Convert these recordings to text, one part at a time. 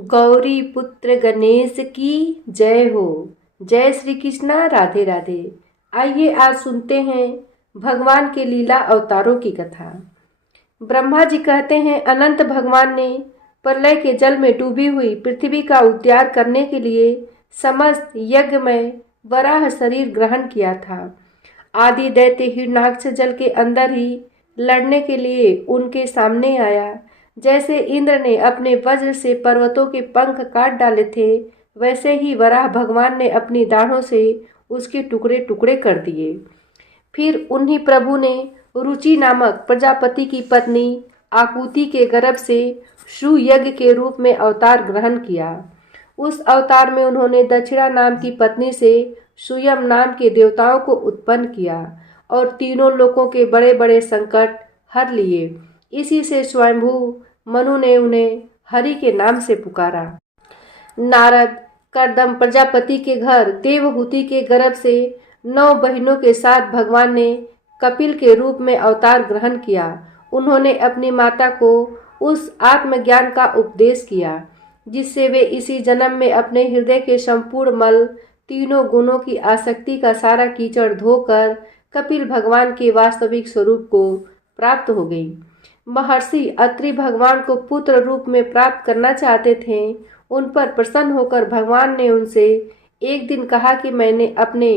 गौरी पुत्र गणेश की जय हो। जय श्री कृष्णा, राधे राधे। आइए आज सुनते हैं भगवान के लीला अवतारों की कथा। ब्रह्मा जी कहते हैं, अनंत भगवान ने प्रलय के जल में डूबी हुई पृथ्वी का उद्धार करने के लिए समस्त यज्ञ में वराह शरीर ग्रहण किया था। आदि दैत्य हिरण्याक्ष जल के अंदर ही लड़ने के लिए उनके सामने आया। जैसे इंद्र ने अपने वज्र से पर्वतों के पंख काट डाले थे, वैसे ही वराह भगवान ने अपनी दाढ़ों से उसके टुकड़े टुकड़े कर दिए। फिर उन्हीं प्रभु ने रुचि नामक प्रजापति की पत्नी आकुति के गर्भ से शु यज्ञ के रूप में अवतार ग्रहण किया। उस अवतार में उन्होंने दक्षिणा नाम की पत्नी से सुयम नाम के देवताओं को उत्पन्न किया और तीनों लोकों के बड़े बड़े संकट हर लिए। इसी से स्वयंभू मनु ने उन्हें हरि के नाम से पुकारा। नारद करदम प्रजापति के घर देवहूति के गर्भ से 9 बहनों के साथ भगवान ने कपिल के रूप में अवतार ग्रहण किया। उन्होंने अपनी माता को उस आत्मज्ञान का उपदेश किया जिससे वे इसी जन्म में अपने हृदय के संपूर्ण मल, तीनों गुणों की आसक्ति का सारा कीचड़ धोकर कपिल भगवान के वास्तविक स्वरूप को प्राप्त हो गई। महर्षि अत्रि भगवान को पुत्र रूप में प्राप्त करना चाहते थे। उन पर प्रसन्न होकर भगवान ने उनसे एक दिन कहा कि मैंने अपने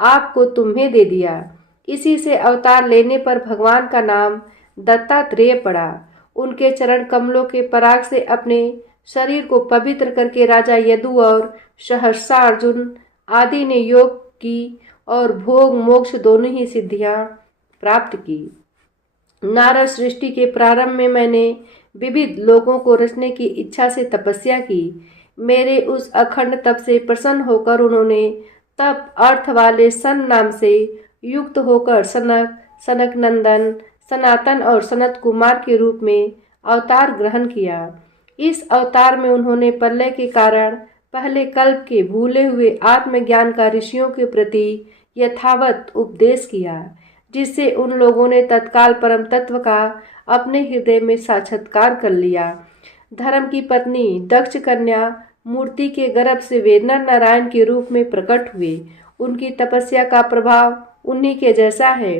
आप को तुम्हें दे दिया। इसी से अवतार लेने पर भगवान का नाम दत्तात्रेय पड़ा। उनके चरण कमलों के पराग से अपने शरीर को पवित्र करके राजा यदु और सहर्षा अर्जुन आदि ने योग की और भोग मोक्ष दोनों ही सिद्धियां प्राप्त की। नारद सृष्टि के प्रारंभ में मैंने विविध लोगों को रचने की इच्छा से तपस्या की। मेरे उस अखंड तप से प्रसन्न होकर उन्होंने तप अर्थ वाले सन नाम से युक्त होकर सनक, सनक नंदन, सनातन और सनत कुमार के रूप में अवतार ग्रहण किया। इस अवतार में उन्होंने प्रलय के कारण पहले कल्प के भूले हुए आत्मज्ञान का ऋषियों के प्रति यथावत उपदेश किया, जिससे उन लोगों ने तत्काल परम तत्व का अपने हृदय में साक्षात्कार कर लिया। धर्म की पत्नी दक्ष कन्या मूर्ति के गर्भ से वे नर नारायण के रूप में प्रकट हुए। उनकी तपस्या का प्रभाव उन्हीं के जैसा है।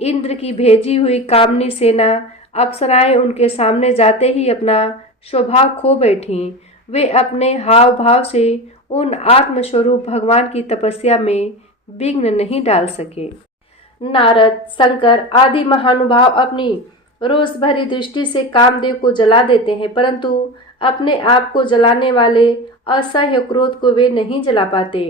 इंद्र की भेजी हुई कामनी सेना अप्सराएं उनके सामने जाते ही अपना स्वभाव खो बैठी। वे अपने हाव भाव से उन आत्मस्वरूप भगवान की तपस्या में विघ्न नहीं डाल सके। नारद, शंकर आदि महानुभाव अपनी रोष भरी दृष्टि से कामदेव को जला देते हैं, परंतु अपने आप को जलाने वाले असह्य क्रोध को वे नहीं जला पाते।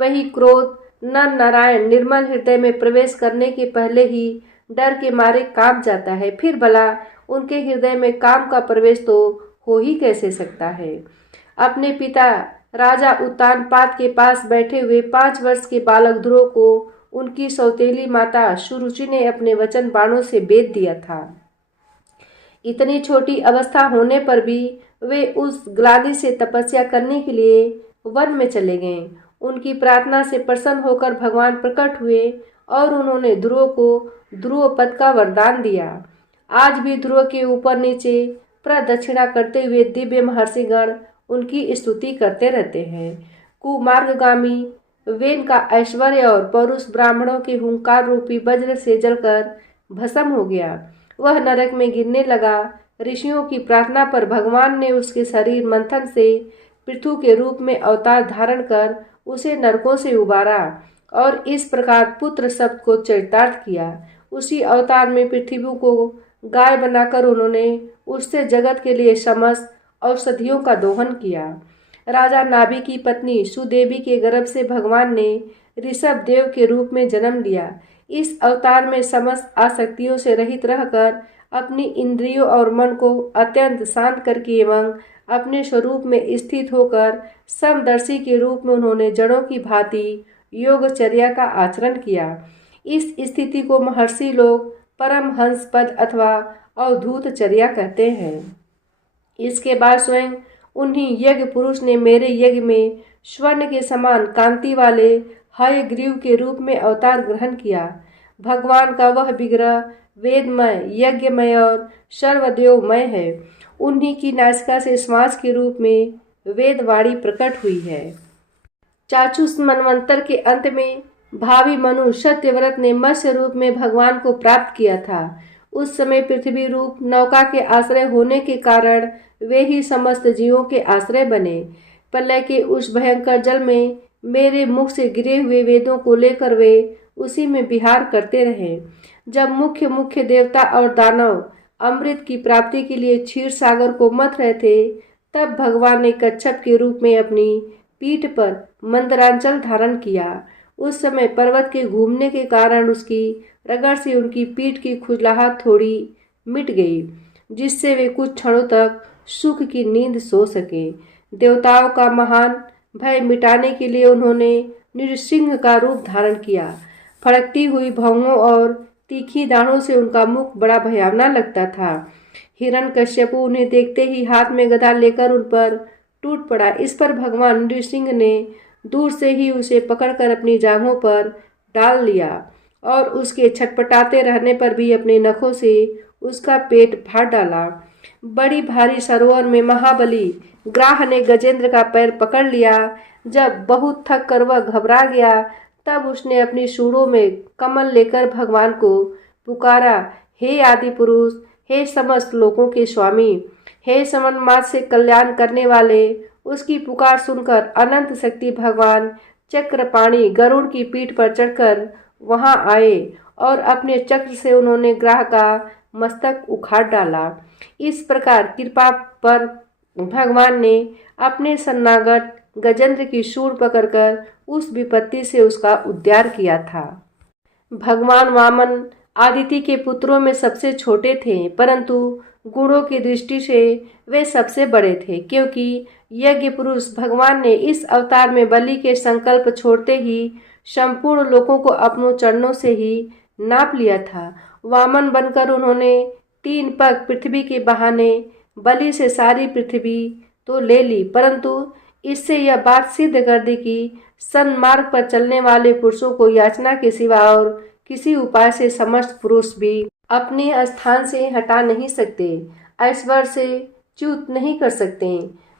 वही क्रोध नर नारायण निर्मल हृदय में प्रवेश करने के पहले ही डर के मारे कांप जाता है। फिर भला उनके हृदय में काम का प्रवेश तो हो ही कैसे सकता है। अपने पिता राजा उत्तानपाद के पास बैठे हुए 5 वर्ष के बालक ध्रुव को उनकी सौतेली माता सुरुचि ने अपने वचन बाणों से बेध दिया था। इतनी छोटी अवस्था होने पर भी वे उस ग्लानि से तपस्या करने के लिए वन में चले गए। उनकी प्रार्थना से प्रसन्न होकर भगवान प्रकट हुए और उन्होंने ध्रुव को ध्रुव पद का वरदान दिया। आज भी ध्रुव के ऊपर नीचे प्रदक्षिणा करते हुए दिव्य महर्षिगण उनकी स्तुति करते रहते हैं। कुमार्गगामी वेन का ऐश्वर्य और पौरुष ब्राह्मणों के हुंकार रूपी वज्र से जलकर भस्म हो गया। वह नरक में गिरने लगा। ऋषियों की प्रार्थना पर भगवान ने उसके शरीर मंथन से पृथु के रूप में अवतार धारण कर उसे नरकों से उबारा और इस प्रकार पुत्र शब्द को चरितार्थ किया। उसी अवतार में पृथ्वी को गाय बनाकर उन्होंने उससे जगत के लिए समस्त औषधियों का दोहन किया। राजा नाभि की पत्नी सुदेवी के गर्भ से भगवान ने ऋषभ देव के रूप में जन्म लिया। इस अवतार में समस्त आसक्तियों से रहित रहकर अपनी इंद्रियों और मन को अत्यंत शांत करके एवं अपने स्वरूप में स्थित होकर समदर्शी के रूप में उन्होंने जड़ों की भांति योगचर्या का आचरण किया। इस स्थिति को महर्षि लोग परमहंस पद अथवा अवधूतचर्या कहते हैं। इसके बाद स्वयं उन्हीं यज्ञ पुरुष ने मेरे यज्ञ में स्वर्ण के समान कांति वाले हयग्रीव के रूप में अवतार ग्रहण किया। भगवान का वह विग्रह वेदमय, यज्ञमय और सर्वदेवमय है। उन्हीं की नासिका से श्वास के रूप में वेदवाणी प्रकट हुई है। चाचुष मनवंतर के अंत में भावी मनु सत्यव्रत ने मत्स्य रूप में भगवान को प्राप्त किया था। उस समय पृथ्वी रूप नौका के आश्रय होने के कारण वे ही समस्त जीवों के आश्रय बने। प्रलय के उस भयंकर जल में मेरे मुख से गिरे हुए वेदों को लेकर वे उसी में विहार करते रहे। जब मुख्य मुख्य देवता और दानव अमृत की प्राप्ति के लिए क्षीर सागर को मथ रहे थे, तब भगवान ने कच्छप के रूप में अपनी पीठ पर मंदरांचल धारण किया। उस समय पर्वत के घूमने के कारण उसकी रगड़ से उनकी पीठ की खुजलाहट थोड़ी मिट गई, जिससे वे कुछ क्षणों तक सुख की नींद सो सके। देवताओं का महान भय मिटाने के लिए उन्होंने नृसिंह का रूप धारण किया। फड़कती हुई भौहों और तीखी दाढ़ों से उनका मुख बड़ा भयावना लगता था। हिरण्यकश्यप उन्हें देखते ही हाथ में गदा लेकर उन पर टूट पड़ा। इस पर भगवान नृसिंह ने दूर से ही उसे पकड़कर अपनी जांघों पर डाल लिया और उसके छटपटाते रहने पर भी अपने नखों से उसका पेट फाड़ डाला। बड़ी भारी सरोवर में महाबली ग्राह ने गजेंद्र का पैर पकड़ लिया। जब बहुत थक कर वह घबरा गया, तब उसने अपनी सूंडों में कमल लेकर भगवान को पुकारा, हे आदि पुरुष, हे समस्त लोकों के स्वामी, हे समन्माद से कल्याण करने वाले। उसकी पुकार सुनकर अनंत शक्ति भगवान चक्रपाणि गरुड़ की पीठ पर चढ़कर वहां आए और अपने चक्र से उन्होंने ग्राह का मस्तक उखाड़ डाला। इस प्रकार कृपा पर भगवान ने अपने शरणागत गजेंद्र की सूंड पकड़कर उस विपत्ति से उसका उद्धार किया था। भगवान वामन आदिति के पुत्रों में सबसे छोटे थे, परंतु गुणों की दृष्टि से वे सबसे बड़े थे, क्योंकि यज्ञ पुरुष भगवान ने इस अवतार में बलि के संकल्प छोड़ते ही संपूर्ण लोकों को अपनों चरणों से ही नाप लिया था। वामन बनकर उन्होंने 3 पग पृथ्वी के बहाने बलि से सारी पृथ्वी तो ले ली, परंतु इससे यह बात सिद्ध कर दी कि सन्मार्ग पर चलने वाले पुरुषों को याचना के सिवा और किसी उपाय से समस्त पुरुष भी अपने स्थान से हटा नहीं सकते, ऐश्वर्य से च्युत नहीं कर सकते।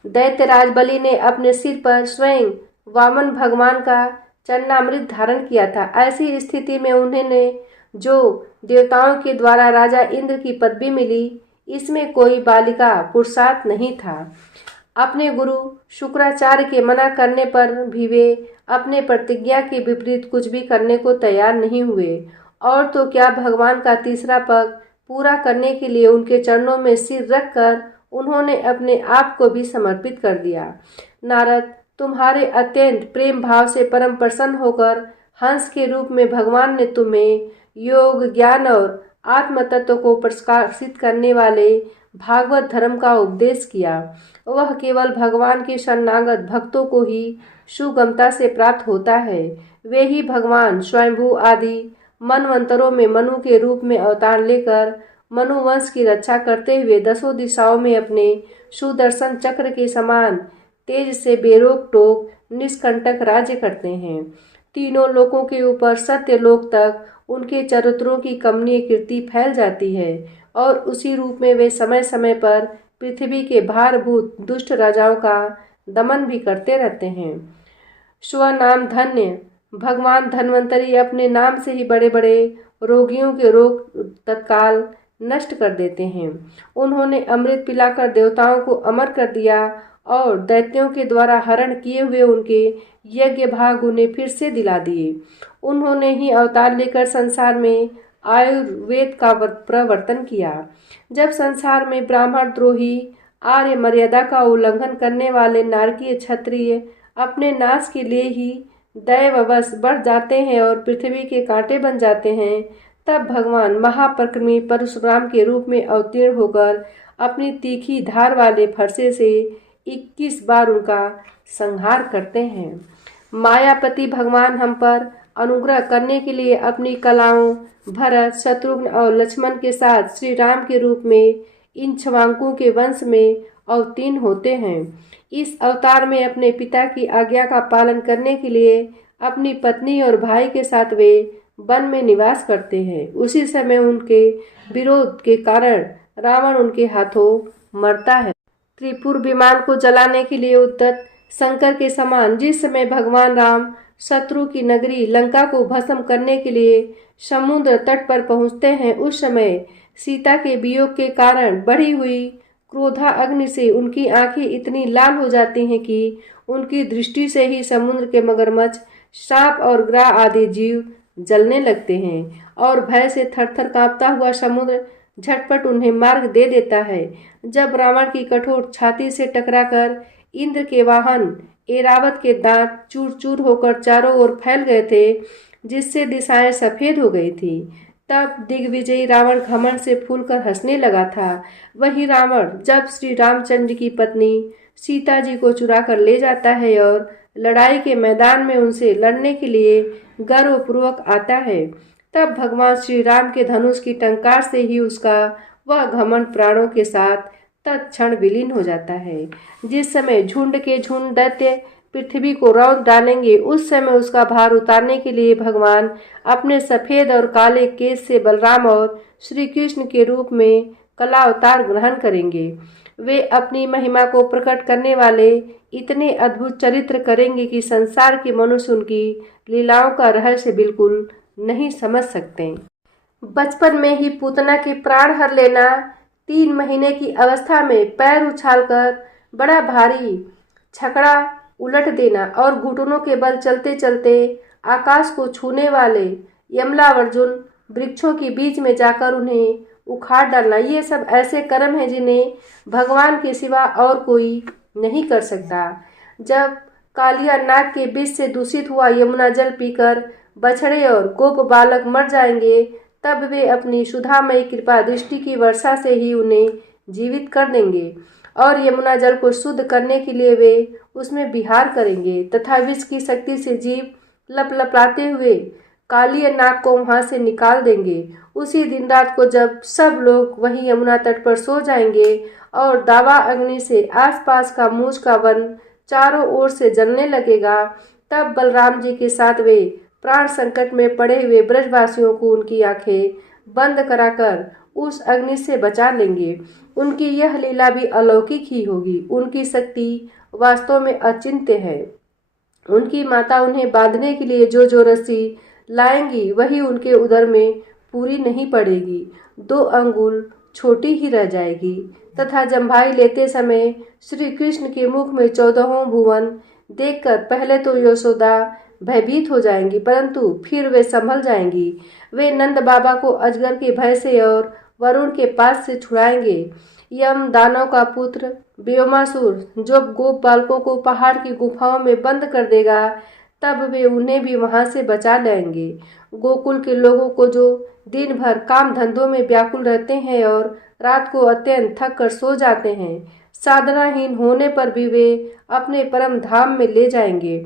दैत्यराज बलि ने अपने सिर पर स्वयं वामन भगवान का चरणामृत धारण किया था। ऐसी स्थिति में उन्हें जो देवताओं के द्वारा राजा इंद्र की पदवी मिली, इसमें कोई बालिका पुरुषार्थ नहीं था। अपने गुरु शुक्राचार्य के मना करने पर भी वे अपने प्रतिज्ञा के विपरीत कुछ भी करने को तैयार नहीं हुए, और तो क्या भगवान का तीसरा पग पूरा करने के लिए उनके चरणों में सिर रखकर उन्होंने अपने आप को भी समर्पित कर दिया। नारद, तुम्हारे अत्यंत प्रेम भाव से परम प्रसन्न होकर हंस के रूप में भगवान ने तुम्हें योग, ज्ञान और आत्म तत्व को प्रकाशित करने वाले भागवत धर्म का उपदेश किया। वह केवल भगवान के शरणागत भक्तों को ही सुगमता से प्राप्त होता है। वे ही भगवान स्वयंभू आदि मनवंतरों में मनु के रूप में अवतार लेकर मनुवंश की रक्षा करते हुए 10 दिशाओं में अपने सुदर्शन चक्र के समान तेज से बेरोक टोक निष्कंटक राज्य करते हैं। तीनों लोकों के ऊपर सत्यलोक तक उनके चरित्रों की कमनीय कीर्ति फैल जाती है और उसी रूप में वे समय समय पर पृथ्वी के भारभूत दुष्ट राजाओं का दमन भी करते रहते हैं। स्वनाम धन्य भगवान धन्वंतरी अपने नाम से ही बड़े बड़े रोगियों के रोग तत्काल नष्ट कर देते हैं। उन्होंने अमृत पिलाकर देवताओं को अमर कर दिया और दैत्यों के द्वारा हरण किए हुए उनके यज्ञ भाग उन्हें फिर से दिला दिए। उन्होंने ही अवतार लेकर संसार में आयुर्वेद का प्रवर्तन किया। जब संसार में ब्राह्मण द्रोही आर्य मर्यादा का उल्लंघन करने वाले नारकीय क्षत्रिय अपने नाश के लिए ही दैववश बढ़ जाते हैं और पृथ्वी के कांटे बन जाते हैं, तब भगवान महापराक्रमी परशुराम के रूप में अवतीर्ण होकर अपनी तीखी धार वाले फरसे से 21 बार उनका संहार करते हैं। मायापति भगवान हम पर अनुग्रह करने के लिए अपनी कलाओं भरत, शत्रुघ्न और लक्ष्मण के साथ श्री राम के रूप में इन छवांकों के वंश में अवतीर्ण होते हैं। इस अवतार में अपने पिता की आज्ञा का पालन करने के लिए अपनी पत्नी और भाई के साथ वे वन में निवास करते हैं। उसी समय उनके विरोध के कारण रावण उनके हाथों मरता है। त्रिपुर विमान को जलाने के लिए उद्यत शंकर के समान जिस समय भगवान राम शत्रु की नगरी लंका को भस्म करने के लिए समुद्र तट पर पहुंचते हैं, उस समय सीता के वियोग के कारण बढ़ी हुई क्रोधा अग्नि से उनकी आंखें इतनी लाल हो जाती हैं कि उनकी दृष्टि से ही समुद्र के मगरमच्छ, सांप और ग्राह आदि जीव जलने लगते हैं और भय से थरथर कांपता हुआ समुद्र झटपट उन्हें मार्ग दे देता है। जब रावण की कठोर छाती से टकराकर इंद्र के वाहन ऐरावत के दांत चूर चूर होकर चारों ओर फैल गए थे, जिससे दिशाएं सफेद हो गई थी, तब दिग्विजयी रावण घमंड से फूलकर हंसने लगा था। वही रावण जब श्री रामचंद्र की पत्नी सीता जी को चुरा कर ले जाता है और लड़ाई के मैदान में उनसे लड़ने के लिए गर्वपूर्वक आता है, तब भगवान श्री राम के धनुष की टंकार से ही उसका वह घमंड प्राणों के साथ तत्क्षण विलीन हो जाता है। जिस समय झुंड के झुंड दैत्य पृथ्वी को रौंद डालेंगे, उस समय उसका भार उतारने के लिए भगवान अपने सफेद और काले केश से बलराम और श्री कृष्ण के रूप में कला अवतार ग्रहण करेंगे। वे अपनी महिमा को प्रकट करने वाले इतने अद्भुत चरित्र करेंगे कि संसार के मनुष्य उनकी लीलाओं का रहस्य बिल्कुल नहीं समझ सकते। बचपन में ही पूतना के प्राण हर लेना, 3 महीने की अवस्था में पैर उछालकर बड़ा भारी छकड़ा उलट देना और घुटनों के बल चलते चलते आकाश को छूने वाले यमलावर्जुन वृक्षों के बीच में जाकर उन्हें उखाड़ डालना, ये सब ऐसे कर्म हैं जिन्हें भगवान के सिवा और कोई नहीं कर सकता। जब कालिया नाग के विष से दूषित हुआ यमुना जल पीकर बछड़े और गोप बालक मर जाएंगे, तब वे अपनी सुधामयी कृपा दृष्टि की वर्षा से ही उन्हें जीवित कर देंगे और यमुना जल को शुद्ध करने के लिए वे उसमें विहार करेंगे तथा विष की शक्ति से जीव लपलपाते हुए कालिया नाग को वहां से निकाल देंगे। उसी दिन रात को जब सब लोग वहीं यमुना तट पर सो जाएंगे और दावा अग्नि से आसपास का मूछ का वन चारों ओर से जलने लगेगा, तब बलराम जी के साथ वे प्राण संकट में पड़े हुए ब्रजवासियों को उनकी आंखें बंद कराकर उस अग्नि से बचा लेंगे। उनकी यह लीला भी अलौकिक ही होगी। उनकी शक्ति वास्तव में अचिंत्य है। उनकी माता उन्हें बांधने के लिए जो रस्सी लाएंगी वही उनके उदर में पूरी नहीं पड़ेगी, 2 अंगुल छोटी ही रह जाएगी तथा जम्भाई लेते समय श्री कृष्ण के मुख में 14 भुवन देखकर पहले तो यशोदा भयभीत हो जाएंगी, परंतु फिर वे संभल जाएंगी। वे नंद बाबा को अजगर के भय से और वरुण के पास से छुड़ाएंगे। यम दानव का पुत्र व्योमासुर जब गोप बालकों को पहाड़ की गुफाओं में बंद कर देगा, तब वे उन्हें भी वहां से बचा लाएंगे। गोकुल के लोगों को जो दिन भर काम धंधों में व्याकुल रहते हैं और रात को अत्यंत थक कर सो जाते हैं, साधनाहीन होने पर भी वे अपने परम धाम में ले जाएंगे।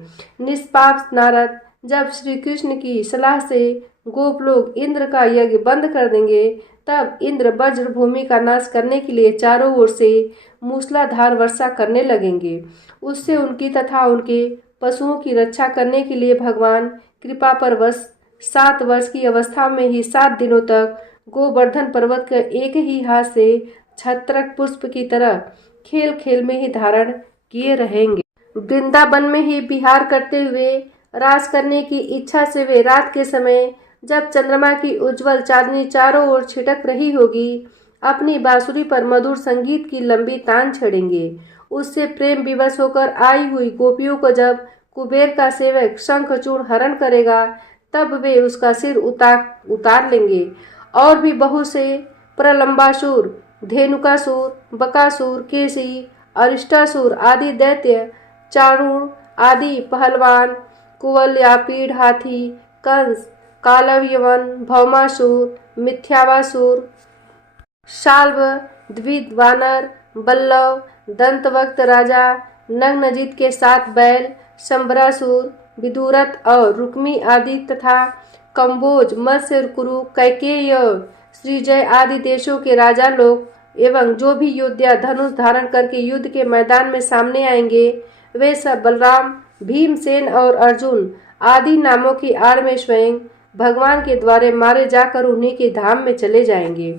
निष्पाप नारद जब श्री कृष्ण की सलाह से गोप लोग इंद्र का यज्ञ बंद कर देंगे, तब इंद्र वज्र भूमि का नाश करने के लिए चारों ओर से मूसलाधार वर्षा करने लगेंगे। उससे उनकी तथा उनके पशुओं की रक्षा करने के लिए भगवान कृपा परवश 7 वर्ष की अवस्था में ही 7 दिनों तक गोवर्धन पर्वत के एक ही हाथ से छत्रक पुष्प की तरह खेल खेल में ही धारण किए रहेंगे। वृंदावन में ही विहार करते हुए रास करने की इच्छा से वे रात के समय जब चंद्रमा की उज्जवल चांदनी चारों ओर छिटक रही होगी, अपनी बांसुरी पर मधुर संगीत की लंबी तान छेड़ेंगे। उससे प्रेम विवश होकर आई हुई गोपियों को जब कुबेर का सेवक शंखचूड़ हरण करेगा, तब वे उसका सिर उतार लेंगे। और भी बहुत से प्रलंबासुर, धेनुकासुर, बकासुर, केसी, अरिष्टासुर आदि दैत्य, चारुण आदि पहलवान, कुवलयापीड़ हाथी, कंस, कालव यवन, भौमासुर, मिथ्यावासुर, शाल्व, द्विद वानर, बल्लव, दंतवक्त राजा, नग्नजित के 7 बैल, शंबरासुर, विदुरथ और रुक्मी आदि तथा कंबोज, मत्स्य, कुरु, कैकेयी और श्रीजय आदि देशों के राजा लोग एवं जो भी योद्धा धनुष धारण करके युद्ध के मैदान में सामने आएंगे, वे सब बलराम, भीमसेन और अर्जुन आदि नामों की आड़ में स्वयं भगवान के द्वारे मारे जाकर उन्हीं के धाम में चले जाएंगे।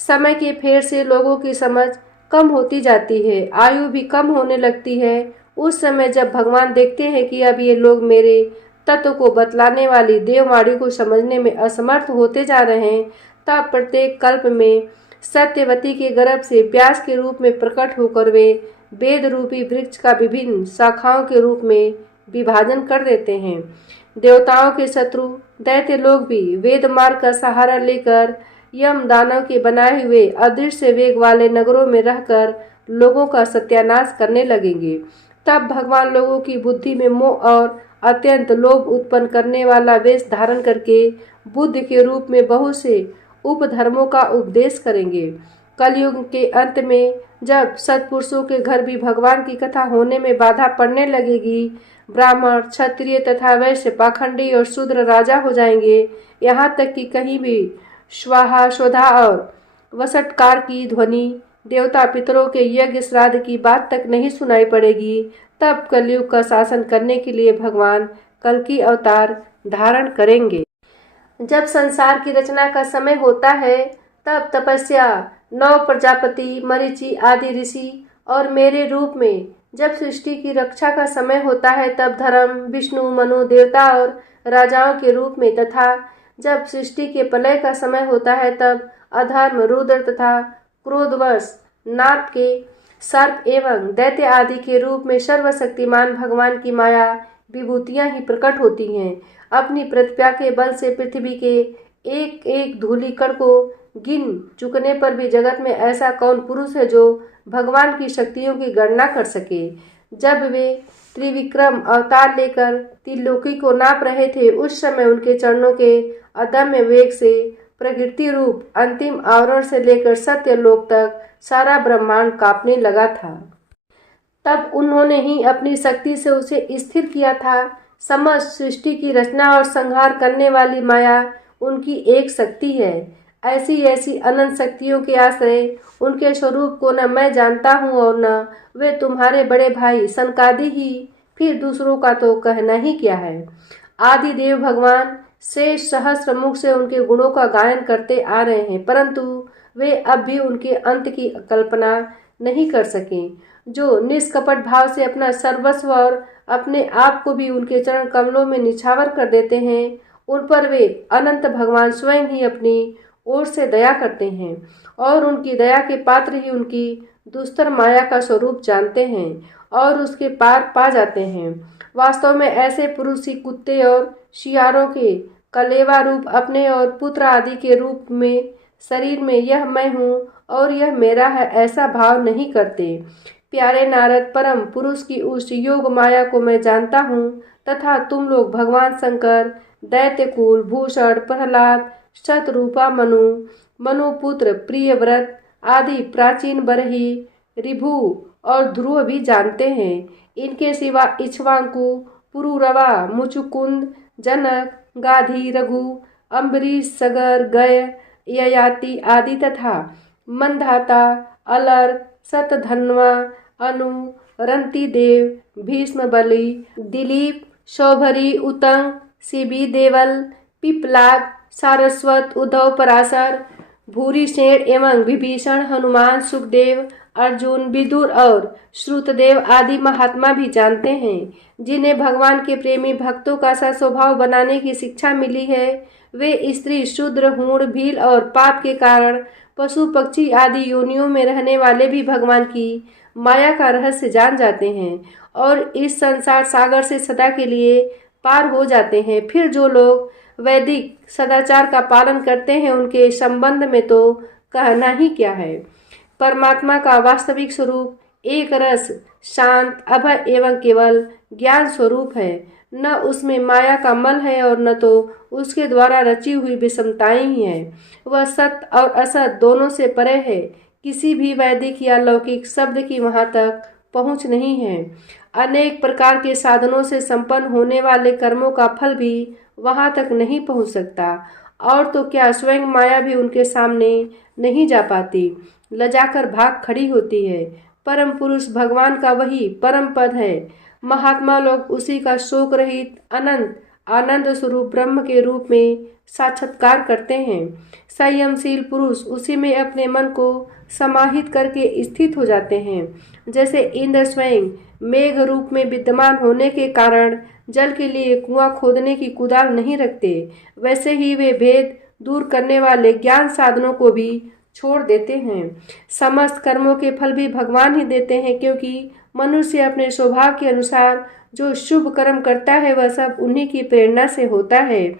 समय के फेर से लोगों की समझ कम होती जाती है, आयु भी कम होने लगती है। उस समय जब भगवान देखते हैं कि अब ये लोग मेरे तत्व को बतलाने वाली देववाणी को समझने में असमर्थ होते जा रहे हैं, तब प्रत्येक कल्प में सत्यवती के गर्भ से व्यास के रूप में प्रकट होकर वे वेद रूपी वृक्ष का विभिन्न शाखाओं के रूप में विभाजन कर देते हैं। देवताओं के शत्रु दैत्य लोग भी वेद मार्ग का सहारा लेकर यम दानव के बनाए हुए अदृश्य वेग वाले नगरों में रहकर लोगों का सत्यानाश करने लगेंगे। तब भगवान लोगों की बुद्धि में मोह और अत्यंत लोभ उत्पन्न करने वाला वेश धारण करके बुद्ध के रूप में बहुत से उपधर्मों का उपदेश करेंगे। कलयुग के अंत में जब सत्पुरुषों के घर भी भगवान की कथा होने में बाधा पड़ने लगेगी, ब्राह्मण, क्षत्रिय तथा वैश्य पाखंडी और शूद्र राजा हो जाएंगे। यहाँ तक कि कहीं भी स्वाहा स्वधा और वसटकार की ध्वनि, देवता पितरों के यज्ञ श्राद्ध की बात तक नहीं सुनाई पड़ेगी। तब कलयुग का शासन करने के लिए भगवान कल्कि अवतार धारण करेंगे। जब संसार की रचना का समय होता है, तब तपस्या, नौ प्रजापति, मरीचि आदि ऋषि और मेरे रूप में जब सृष्टि की रक्षा का समय होता है, तब धर्म, विष्णु, मनु, देवता और राजाओं के रूप में, तथा जब सृष्टि के प्रलय का समय होता है, तब अधर्म, रुद्र तथा क्रोधवश नाग के सर्प एवं दैत्य आदि के रूप में सर्वशक्तिमान भगवान की माया विभूतियां ही प्रकट होती हैं। अपनी प्रतिभा के बल से पृथ्वी के एक एक धूलि कण को गिन चुकने पर भी जगत में ऐसा कौन पुरुष है जो भगवान की शक्तियों की गणना कर सके। जब वे त्रिविक्रम अवतार लेकर त्रिलोकी को नाप रहे थे, उस समय उनके चरणों के अदम्य वेग से प्रकृति रूप अंतिम आवरण से लेकर सत्य लोक तक सारा ब्रह्मांड कांपने लगा था। तब उन्होंने ही अपनी शक्ति से उसे स्थिर किया था। समस्त सृष्टि की रचना और संहार करने वाली माया उनकी एक शक्ति है। ऐसी ऐसी अनंत शक्तियों के आश्रय उनके स्वरूप को न मैं जानता हूँ और न वे तुम्हारे बड़े भाई सनकादि ही, फिर दूसरों का तो कहना ही क्या है। आदि देव भगवान शेष सहस्त्र मुख से उनके गुणों का गायन करते आ रहे हैं, परंतु वे अब भी उनके अंत की कल्पना नहीं कर सके। जो निष्कपट भाव से अपना सर्वस्व और अपने आप को भी उनके चरण कमलों में निछावर कर देते हैं, उन पर वे अनंत भगवान स्वयं ही अपनी ओर से दया करते हैं और उनकी दया के पात्र ही उनकी दुस्तर माया का स्वरूप जानते हैं और उसके पार पा जाते हैं। वास्तव में ऐसे पुरुष ही कुत्ते और शियारों के कलेवा रूप अपने और पुत्र आदि के रूप में शरीर में यह मैं हूँ और यह मेरा है ऐसा भाव नहीं करते। प्यारे नारद, परम पुरुष की उस योग माया को मैं जानता हूँ तथा तुम लोग भगवान शंकर, दैत्यकुल, भूषण, प्रहलाद, शतरूपा, मनुपुत्र, प्रियव्रत आदि प्राचीन बरही, ऋभु और ध्रुव भी जानते हैं। इनके सिवा इक्ष्वाकु, पुरुरवा, मुचुकुंद, जनक, गाधी, रघु, अम्बरीश, सगर, गय, ययाति आदि तथा मंधाता, अलर्क, शतधन्वा, अनु, रंतिदेव, भीष्म बलि, दिलीप, शौभरी, उतंग, शिबी, देवल, पिपलाद, सारस्वत, उद्धव, पराशर, भूरिसेन एवं विभीषण, हनुमान, सुखदेव, अर्जुन, विदुर और श्रुतदेव आदि महात्मा भी जानते हैं। जिन्हें भगवान के प्रेमी भक्तों का सा स्वभाव बनाने की शिक्षा मिली है, वे स्त्री, शूद्र, हूण, भील और पाप के कारण पशु पक्षी आदि योनियों में रहने वाले भी भगवान की माया का रहस्य जान जाते हैं और इस संसार सागर से सदा के लिए पार हो जाते हैं। फिर जो लोग वैदिक सदाचार का पालन करते हैं, उनके संबंध में तो कहना ही क्या है। परमात्मा का वास्तविक स्वरूप एक रस, शांत, अभय एवं केवल ज्ञान स्वरूप है। न उसमें माया का मल है और न तो उसके द्वारा रची हुई विषमताएं ही है। वह सत्य और असत दोनों से परे है। किसी भी वैदिक या लौकिक शब्द की वहां तक पहुंच नहीं है। अनेक प्रकार के साधनों से संपन्न होने वाले कर्मों का फल भी वहां तक नहीं पहुंच सकता, और तो क्या स्वयं माया भी उनके सामने नहीं जा पाती, लजाकर भाग खड़ी होती है। परम पुरुष भगवान का वही परम पद है। महात्मा लोग उसी का शोक रहित, अनंत, आनंद स्वरूप ब्रह्म के रूप में साक्षात्कार करते हैं। संयमशील पुरुष उसी में अपने मन को समाहित करके स्थित हो जाते हैं। जैसे इंद्र स्वयं मेघ रूप में विद्यमान होने के कारण जल के लिए कुआं खोदने की कुदाल नहीं रखते, वैसे ही वे भेद दूर करने वाले ज्ञान साधनों को भी छोड़ देते हैं। समस्त कर्मों के फल भी भगवान ही देते हैं, क्योंकि मनुष्य अपने स्वभाव के अनुसार जो शुभ कर्म करता है वह सब उन्हीं की प्रेरणा से होता है।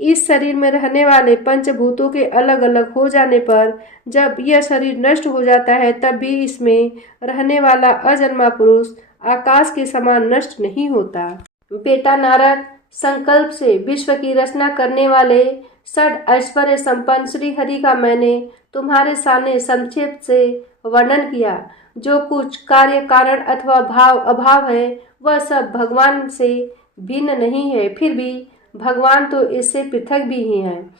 इस शरीर में रहने वाले पंचभूतों के अलग अलग हो जाने पर जब यह शरीर नष्ट हो जाता है तब भी इसमें रहने वाला अजन्मा पुरुष आकाश के समान नष्ट नहीं होता। बेटा नारद, संकल्प से विश्व की रचना करने वाले षड ऐश्वर्य संपन्न श्री हरि का मैंने तुम्हारे सामने संक्षेप से वर्णन किया। जो कुछ कार्य कारण अथवा भाव अभाव है वह सब भगवान से भिन्न नहीं है, फिर भी भगवान तो इससे पृथक भी ही हैं।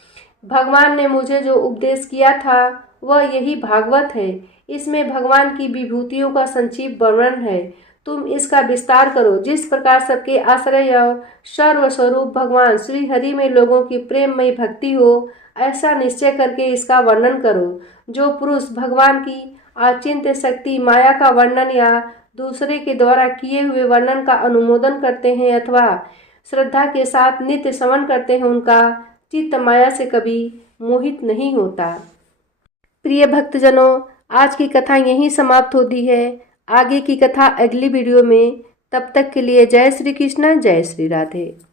भगवान ने मुझे जो उपदेश किया था वह यही भागवत है। इसमें भगवान की विभूतियों का संक्षिप्त वर्णन है। तुम इसका विस्तार करो। जिस प्रकार सबके आश्रय और सर्वस्वरूप भगवान श्री हरि में लोगों की प्रेममयी भक्ति हो, ऐसा निश्चय करके इसका वर्णन करो। जो पुरुष भगवान की अचिंत्य शक्ति माया का वर्णन या दूसरे के द्वारा किए हुए वर्णन का अनुमोदन करते हैं अथवा श्रद्धा के साथ नित्य श्रवण करते हैं, उनका चित्त माया से कभी मोहित नहीं होता। प्रिय भक्तजनों, आज की कथा यहीं समाप्त होती है। आगे की कथा अगली वीडियो में। तब तक के लिए जय श्री कृष्ण, जय श्री राधे।